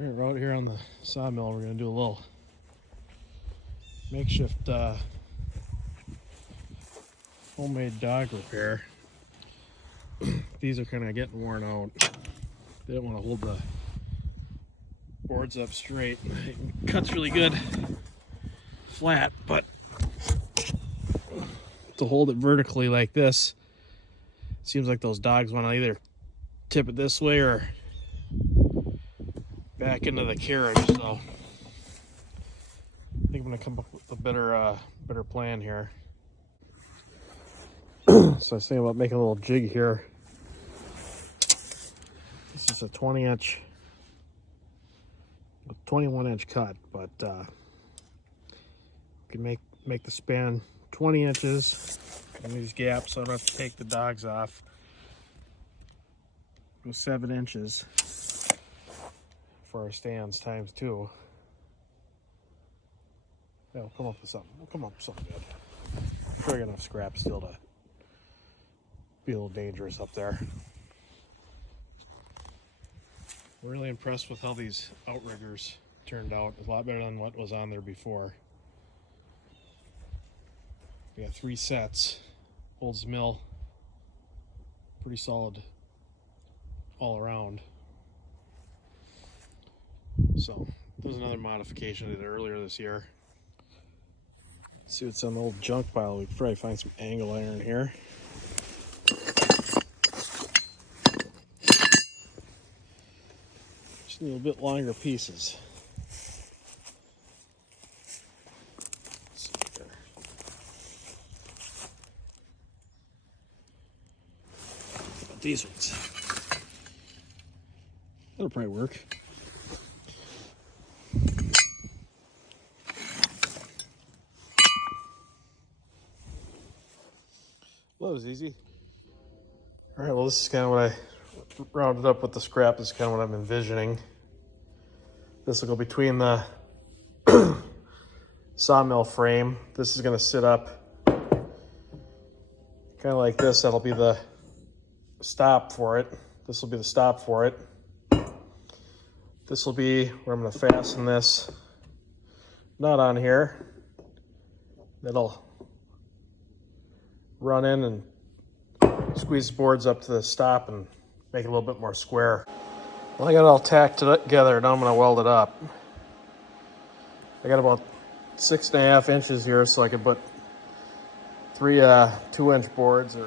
Alright, we're out here on the sawmill. We're going to do a little makeshift homemade dog repair. These are kind of getting worn out. They don't want to hold the boards up straight. It cuts really good flat, but to hold it vertically like this, it seems like those dogs want to either tip it this way or back into the carriage. So I think I'm gonna come up with a better plan here. So I was thinking about making a little jig here. This is a 20-inch, 21-inch cut, but you can make the span 20 inches and these gaps so I don't have to take the dogs off. Go 7 inches for our stands times 2. Yeah, we'll come up with something. We'll come up with something good. I'm sure I got enough scrap still to be a little dangerous up there. I'm really impressed with how these outriggers turned out. A lot better than what was on there before. We got 3 sets. Holds mill. Pretty solid all around. So there's another modification I did earlier this year. Let's see what's on the old junk pile. We could probably find some angle iron here. Just need a bit longer pieces. Let's see here. How about these ones? That'll probably work. Well, that was easy. All right, well, this is kind of what I rounded up with the scrap. This is kind of what I'm envisioning. This will go between the sawmill frame. This is going to sit up kind of like this. That'll be the stop for it. This will be the stop for it. This will be where I'm going to fasten this nut on here. That'll run in and squeeze the boards up to the stop and make it a little bit more square. Well, I got it all tacked together. Now I'm going to weld it up. I got about 6.5 inches here, so I could put 3 2-inch boards or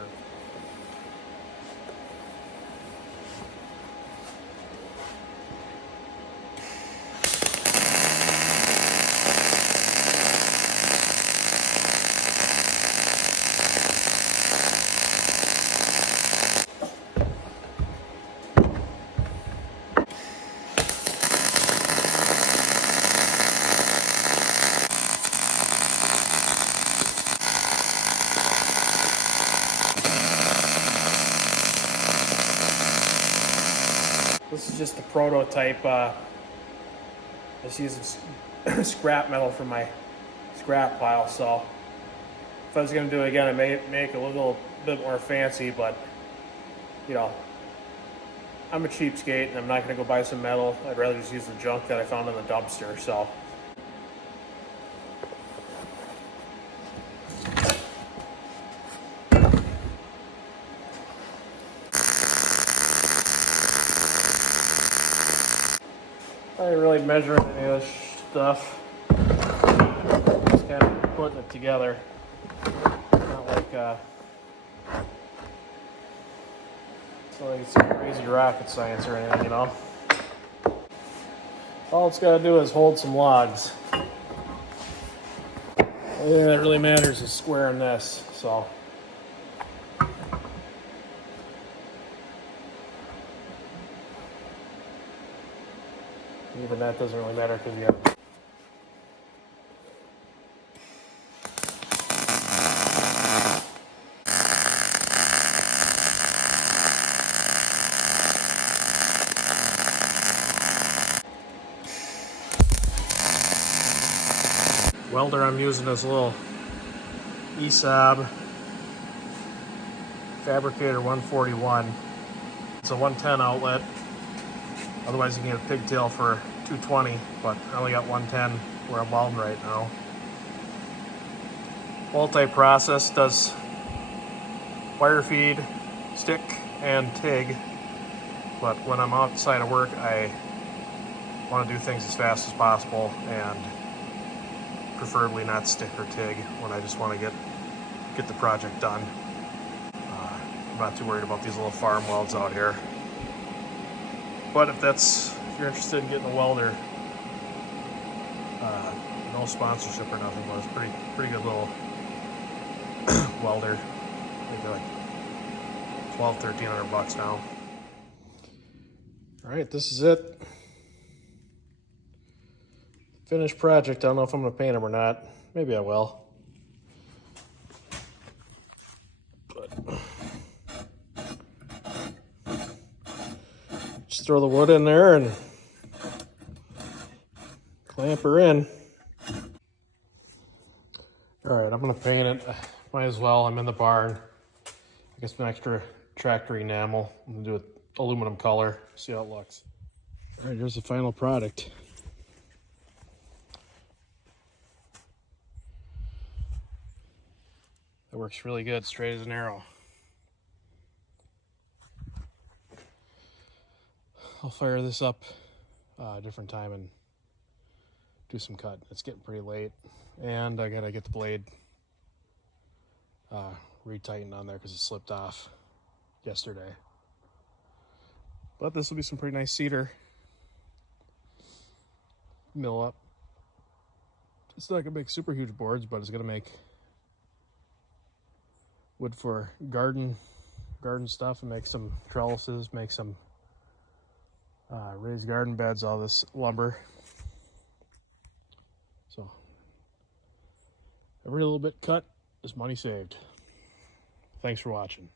this is just the prototype. Just using scrap metal from my scrap pile. So if I was going to do it again, I may make it a little bit more fancy, but you know, I'm a cheapskate and I'm not going to go buy some metal. I'd rather just use the junk that I found in the dumpster. So I didn't really measure any of this stuff. Just kind of putting it together. Not like it's not like it's some crazy rocket science or anything, you know. All it's got to do is hold some logs. The only thing that really matters is squaring this. So. Even that doesn't really matter because you have welder. I'm using this little ESAB Fabricator 141. It's a 110 outlet. Otherwise you can get a pigtail for 220, but I only got 110 where I'm welding right now. Multi-process, does wire feed, stick, and TIG, but when I'm outside of work, I want to do things as fast as possible, and preferably not stick or TIG when I just want to get the project done. I'm not too worried about these little farm welds out here. But if you're interested in getting a welder, no sponsorship or nothing, but it's pretty good little welder. I think they're like $1,200–1,300 now. All right, this is it. Finished project. I don't know if I'm gonna paint them or not. Maybe I will. Just throw the wood in there and clamp her in. All right, I'm gonna paint it. Might as well. I'm in the barn. I guess an extra tractor enamel. I'm gonna do it aluminum color. See how it looks. All right, here's the final product. It works really good, straight as an arrow. I'll fire this up a different time and do some cut. It's getting pretty late, and I gotta get the blade retightened on there because it slipped off yesterday. But this will be some pretty nice cedar. Mill up. It's not gonna make super huge boards, but it's gonna make wood for garden stuff, and make some trellises, make some raised garden beds, all this lumber. So every little bit cut is money saved. Thanks for watching.